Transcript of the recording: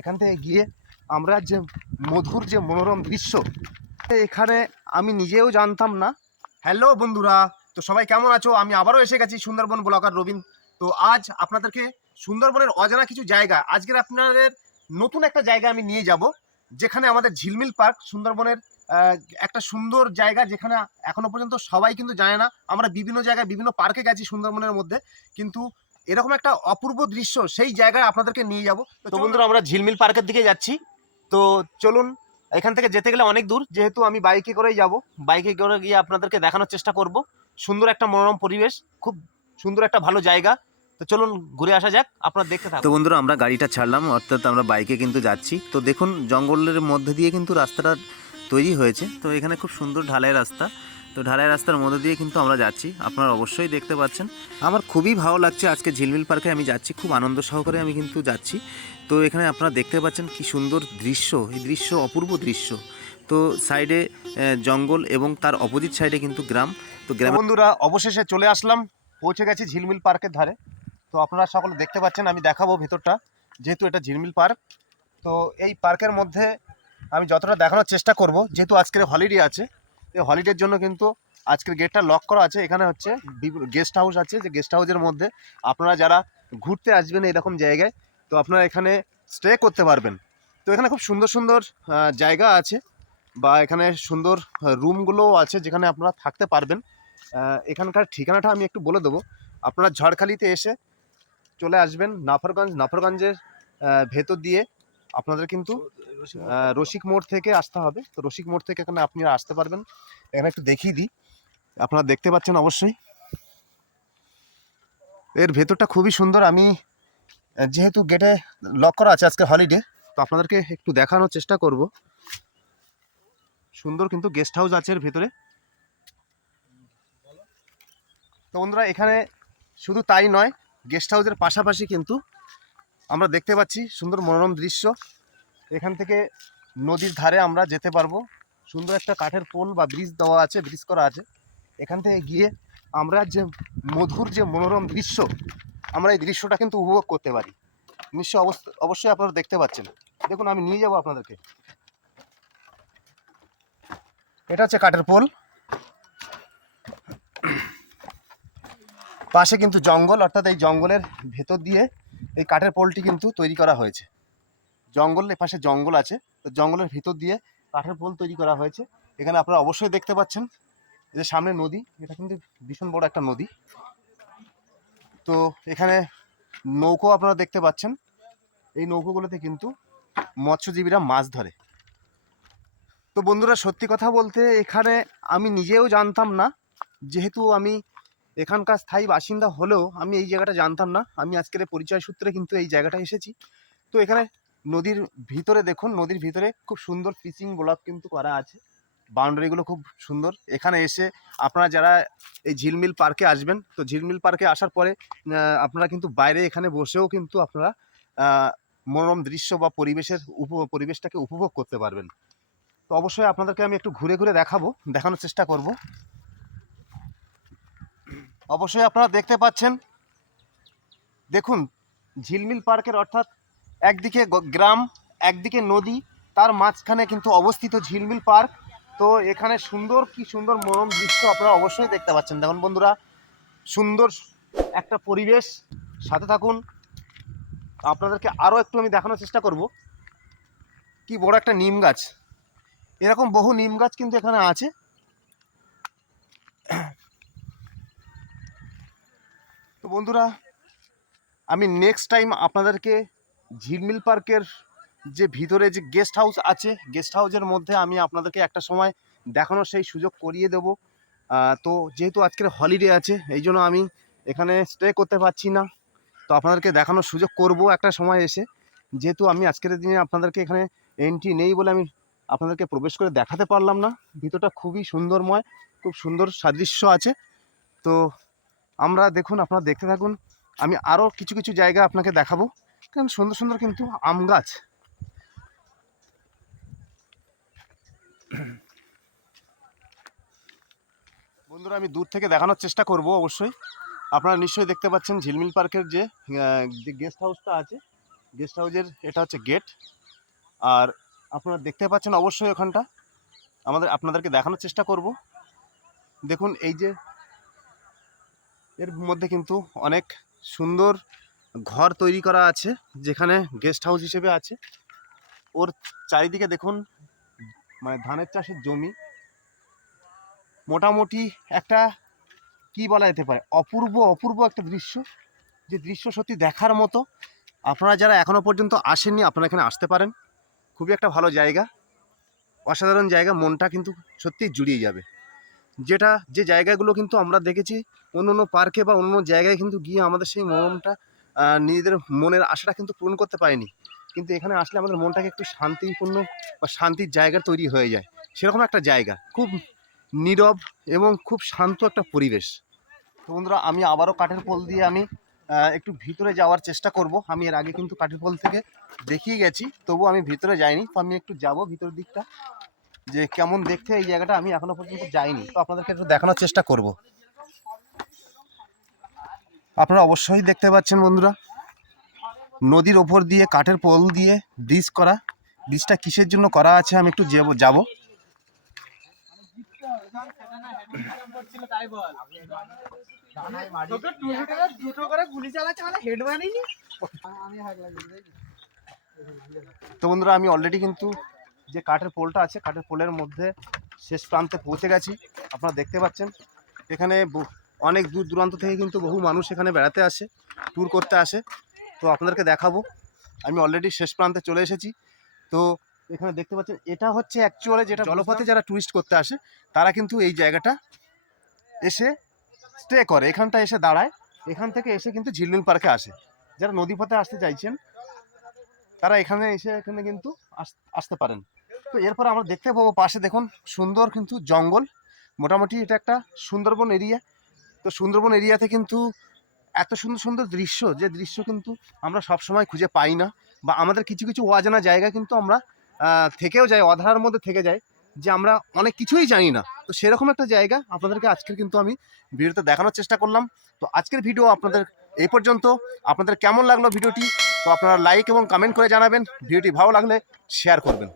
এখান থেকে গিয়ে আমরা যে মধুর যে মনোরম দৃশ্য, এখানে আমি নিজেও জানতাম না। হ্যালো বন্ধুরা, তো সবাই কেমন আছো? আমি আবারও এসে গেছি সুন্দরবন ব্লগার রবিন। তো আজ আপনাদেরকে সুন্দরবনের অজানা কিছু জায়গা, আজকের আপনাদের নতুন একটা জায়গা আমি নিয়ে যাব, যেখানে আমাদের ঝিলমিল পার্ক সুন্দরবনের একটা সুন্দর জায়গা, যেখানে এখনো পর্যন্ত সবাই কিন্তু জানে না। আমরা বিভিন্ন জায়গায় বিভিন্ন পার্কে গেছি সুন্দরবনের মধ্যে, কিন্তু এরকম একটা অপূর্ব দৃশ্য সেই জায়গায় আপনাদেরকে নিয়ে যাব। তো বন্ধুরা, আমরা ঝিলমিল পার্কের দিকে যাচ্ছি। তো চলুন, এখান থেকে যেতে গেলে অনেক দূর, যেহেতু আমি বাইকে করেই যাব। বাইকে করে গিয়ে আপনাদেরকে দেখানোর চেষ্টা করব সুন্দর একটা মনোরম পরিবেশ, খুব সুন্দর একটা ভালো জায়গা। তো চলুন ঘুরে আসা যাক, আপনারা দেখতে থাকুন। তো বন্ধুরা, আমরা গাড়িটা ছাড়লাম, অর্থাৎ আমরা বাইকে কিন্তু যাচ্ছি। তো দেখুন, জঙ্গলের মধ্যে দিয়ে কিন্তু রাস্তাটা তৈরি হয়েছে। তো এখানে খুব সুন্দর ঢালাই রাস্তা। তো ঢালাই রাস্তার মধ্যে দিয়ে কিন্তু আমরা যাচ্ছি, আপনারা অবশ্যই দেখতে পাচ্ছেন। আমার খুবই ভালো লাগছে, আজকে ঝিলমিল পার্কে আমি যাচ্ছি, খুব আনন্দ সহকারে আমি কিন্তু যাচ্ছি। তো এখানে আপনারা দেখতে পাচ্ছেন কি সুন্দর দৃশ্য, এই দৃশ্য অপূর্ব দৃশ্য। তো সাইডে জঙ্গল এবং তার অপোজিট সাইডে কিন্তু গ্রাম। তো গ্রাম বন্ধুরা, অবশেষে চলে আসলাম, পৌঁছে গেছি ঝিলমিল পার্কের ধারে। তো আপনারা সকলে দেখতে পাচ্ছেন, আমি দেখাবো ভেতরটা, যেহেতু এটা ঝিলমিল পার্ক। তো এই পার্কের মধ্যে আমি যতটা দেখানোর চেষ্টা করব, যেহেতু আজকের হলিডে আছে। এই হলিডের জন্য কিন্তু আজকের গেটটা লক করা আছে। এখানে হচ্ছে গেস্ট হাউস আছে, যে গেস্ট হাউসের মধ্যে আপনারা যারা ঘুরতে আসবেন এরকম জায়গায়, তো আপনারা এখানে স্টে করতে পারবেন। তো এখানে খুব সুন্দর সুন্দর জায়গা আছে, বা এখানে সুন্দর রুমগুলোও আছে যেখানে আপনারা থাকতে পারবেন। এখানকার ঠিকানাটা আমি একটু বলে দেবো। আপনারা ঝড়খালিতে এসে চলে আসবেন নাফরগঞ্জের ভেতর দিয়ে আপনাদের কিন্তু রসিক মোড় থেকে আসতে হবে। তো রসিক মোড় থেকে এখানে আপনারা আসতে পারবেন। এখানে একটু দেখিয়ে দিই, আপনারা দেখতে পাচ্ছেন অবশ্যই। এর ভেতরটা খুবই সুন্দর। আমি যেহেতু গেটে লক করা আছে, আজকে হলিডে, তো আপনাদেরকে একটু দেখানোর চেষ্টা করব। সুন্দর কিন্তু গেস্ট হাউস আছে এর ভেতরে। তো বন্ধুরা, এখানে শুধু তাই নয়, গেস্ট হাউসের পাশাপাশি কিন্তু আমরা দেখতে পাচ্ছি সুন্দর মনোরম দৃশ্য। এখান থেকে নদীর ধারে আমরা যেতে পারবো। সুন্দর একটা কাঠের পোল বা ব্রিজ দেওয়া আছে, ব্রিজ করা আছে। এখান থেকে গিয়ে আমরা যে মধুর যে মনোরম দৃশ্য, আমরা এই দৃশ্যটা কিন্তু উপভোগ করতে পারি। নিশ্চয় অবশ্যই আপনারা দেখতে পাচ্ছেন। দেখুন, আমি নিয়ে যাব আপনাদেরকে। এটা হচ্ছে কাঠের পোল, পাশে কিন্তু জঙ্গল, অর্থাৎ এই জঙ্গলের ভেতর দিয়ে এই কাঠের পোলটি কিন্তু তৈরি করা হয়েছে। জঙ্গলের পাশে জঙ্গল আছে, তো জঙ্গলের ভিতর দিয়ে কাঠের পোল তৈরি করা হয়েছে। এখানে আপনারা অবশ্যই দেখতে পাচ্ছেন যে সামনে নদী, এটা কিন্তু ভীষণ বড় একটা নদী। তো এখানে নৌকো আপনারা দেখতে পাচ্ছেন। এই নৌকোগুলোতে কিন্তু মৎস্যজীবীরা মাছ ধরে। তো বন্ধুরা, সত্যি কথা বলতে এখানে আমি নিজেও জানতাম না, যেহেতু আমি এখানকার স্থায়ী বাসিন্দা হলেও আমি এই জায়গাটা জানতাম না। আমি আজকের পরিচয় সূত্রে কিন্তু এই জায়গাটা এসেছি। তো এখানে নদীর ভিতরে দেখুন, নদীর ভিতরে খুব সুন্দর ফিশিং ব্লক কিন্তু করা আছে, বাউন্ডারিগুলো খুব সুন্দর। এখানে এসে আপনারা যারা এই ঝিলমিল পার্কে আসবেন, তো ঝিলমিল পার্কে আসার পরে আপনারা কিন্তু বাইরে এখানে বসেও কিন্তু আপনারা মনোরম দৃশ্য বা পরিবেশটাকে উপভোগ করতে পারবেন। তো অবশ্যই আপনাদেরকে আমি একটু ঘুরে ঘুরে দেখানোর চেষ্টা করব। অবশ্যই আপনারা দেখতে পাচ্ছেন, দেখুন ঝিলমিল পার্কের, অর্থাৎ একদিকে গ্রাম, একদিকে নদী, তার মাঝখানে কিন্তু অবস্থিত ঝিলমিল পার্ক। তো এখানে কি সুন্দর মনোরম দৃশ্য আপনারা অবশ্যই দেখতে পাচ্ছেন। দেখুন বন্ধুরা, সুন্দর একটা পরিবেশ, সাথে থাকুন। আপনাদেরকে আরও একটু আমি দেখানোর চেষ্টা করব। কি বড় একটা নিম গাছ, এরকম বহু নিম গাছ কিন্তু এখানে আছে। তো বন্ধুরা, আমি নেক্সট টাইম আপনাদেরকে ঝিলমিল পার্কের যে ভিতরে যে গেস্ট হাউস আছে, গেস্ট হাউসের মধ্যে আমি আপনাদেরকে একটা সময় দেখানোর সেই সুযোগ করিয়ে দেব। তো যেহেতু আজকের হলিডে আছে, এই জন্য আমি এখানে স্টে করতে পারছি না। তো আপনাদেরকে দেখানোর সুযোগ করব একটা সময় এসে। যেহেতু আমি আজকের দিনে আপনাদেরকে এখানে এন্ট্রি নেই বলে আমি আপনাদেরকে প্রবেশ করে দেখাতে পারলাম না। ভিতরটা খুবই সুন্দরময়, খুব সুন্দর সাদৃশ্য আছে। তো আমরা দেখুন, আপনারা দেখতে থাকুন। আমি আরও কিছু কিছু জায়গা আপনাকে দেখাবো, কারণ সুন্দর সুন্দর কিন্তু আম গাছ। বন্ধুরা, আমি দূর থেকে দেখানোর চেষ্টা করব অবশ্যই। আপনারা নিশ্চয়ই দেখতে পাচ্ছেন ঝিলমিল পার্কের যে গেস্ট হাউসটা আছে, গেস্ট হাউসের এটা হচ্ছে গেট। আর আপনারা দেখতে পাচ্ছেন অবশ্যই ওখানটা আপনাদেরকে দেখানোর চেষ্টা করব। দেখুন এই যে এর মধ্যে কিন্তু অনেক সুন্দর ঘর তৈরি করা আছে, যেখানে গেস্ট হাউস হিসেবে আছে। ওর চারিদিকে দেখুন মানে ধানের চাষের জমি, মোটামুটি একটা কি বলা যেতে পারে অপূর্ব অপূর্ব একটা দৃশ্য, যে দৃশ্য সত্যি দেখার মতো। আপনারা যারা এখনো পর্যন্ত আসেননি আপনারা এখানে আসতে পারেন, খুবই একটা ভালো জায়গা, অসাধারণ জায়গা, মনটা কিন্তু সত্যিই জুড়িয়ে যাবে। যে জায়গাগুলো কিন্তু আমরা দেখেছি অন্য অন্য পার্কে বা অন্য জায়গায় কিন্তু গিয়ে আমাদের সেই মনটা নিজেদের মনের আশাটা কিন্তু পূরণ করতে পারিনি, কিন্তু এখানে আসলে আমাদের মনটাকে একটু শান্তিপূর্ণ বা শান্তির জায়গা তৈরি হয়ে যায়। সেরকম একটা জায়গা, খুব নীরব এবং খুব শান্ত একটা পরিবেশ। তো বন্ধুরা, আমি আবারও কাঠের পোল দিয়ে আমি একটু ভিতরে যাওয়ার চেষ্টা করব। আমি এর আগে কিন্তু কাঠের পোল থেকে দেখিয়ে গেছি, তবু আমি ভিতরে যাইনি। তো আমি একটু যাব ভিতরের দিকটা, যে কেমন দেখতে এই জায়গাটা, আমি এখনো পর্যন্ত যাইনি, তো আপনাদেরকে একটু দেখানোর চেষ্টা করব। আপনারা অবশ্যই দেখতে পাচ্ছেন বন্ধুরা, নদীর ওপর দিয়ে কাঠের পোল দিয়ে ব্রিজ করা। ব্রিজটা কিসের জন্য করা আছে আমি একটু যাব। তো বন্ধুরা, আমি অলরেডি কিন্তু যে কাঠের পোলটা আছে, কাঠের পোলের মধ্যে শেষ প্রান্তে পৌঁছে গেছি। আপনারা দেখতে পাচ্ছেন এখানে অনেক দূর দূরান্ত থেকে কিন্তু বহু মানুষ এখানে বেড়াতে আসে, ট্যুর করতে আসে। তো আপনাদেরকে দেখাবো, আমি অলরেডি শেষ প্রান্তে চলে এসেছি। তো এখানে দেখতে পাচ্ছেন এটা হচ্ছে অ্যাকচুয়ালি যেটা জলপথে যারা টুরিস্ট করতে আসে তারা কিন্তু এই জায়গাটা এসে স্টে করে, এখানটা এসে দাঁড়ায়। এখান থেকে এসে কিন্তু ঝিলমিল পার্কে আসে। যারা নদীপথে আসতে চাইছেন তারা এখানে এসে এখানে কিন্তু আসতে পারেন। তো এরপর আমরা দেখতে পাবো পাশে দেখুন সুন্দর কিন্তু জঙ্গল, মোটামুটি এটা একটা সুন্দরবন এরিয়া। তো সুন্দরবন এরিয়াতে কিন্তু এত সুন্দর সুন্দর দৃশ্য, যে দৃশ্য কিন্তু আমরা সব সময় খুঁজে পাই না, বা আমাদের কিছু কিছু অজানা জায়গা কিন্তু আমরা থেকেও যাই, অধারার মধ্যে থেকে যাই, যে আমরা অনেক কিছুই জানি না। তো সেরকম একটা জায়গা আপনাদেরকে আজকে কিন্তু আমি ভিডিওতে দেখানোর চেষ্টা করলাম। তো আজকের ভিডিও আপনাদের এই পর্যন্ত। আপনাদের কেমন লাগলো ভিডিওটি, তো আপনারা লাইক এবং কমেন্ট করে জানাবেন। ভিডিওটি ভালো লাগলে শেয়ার করবেন।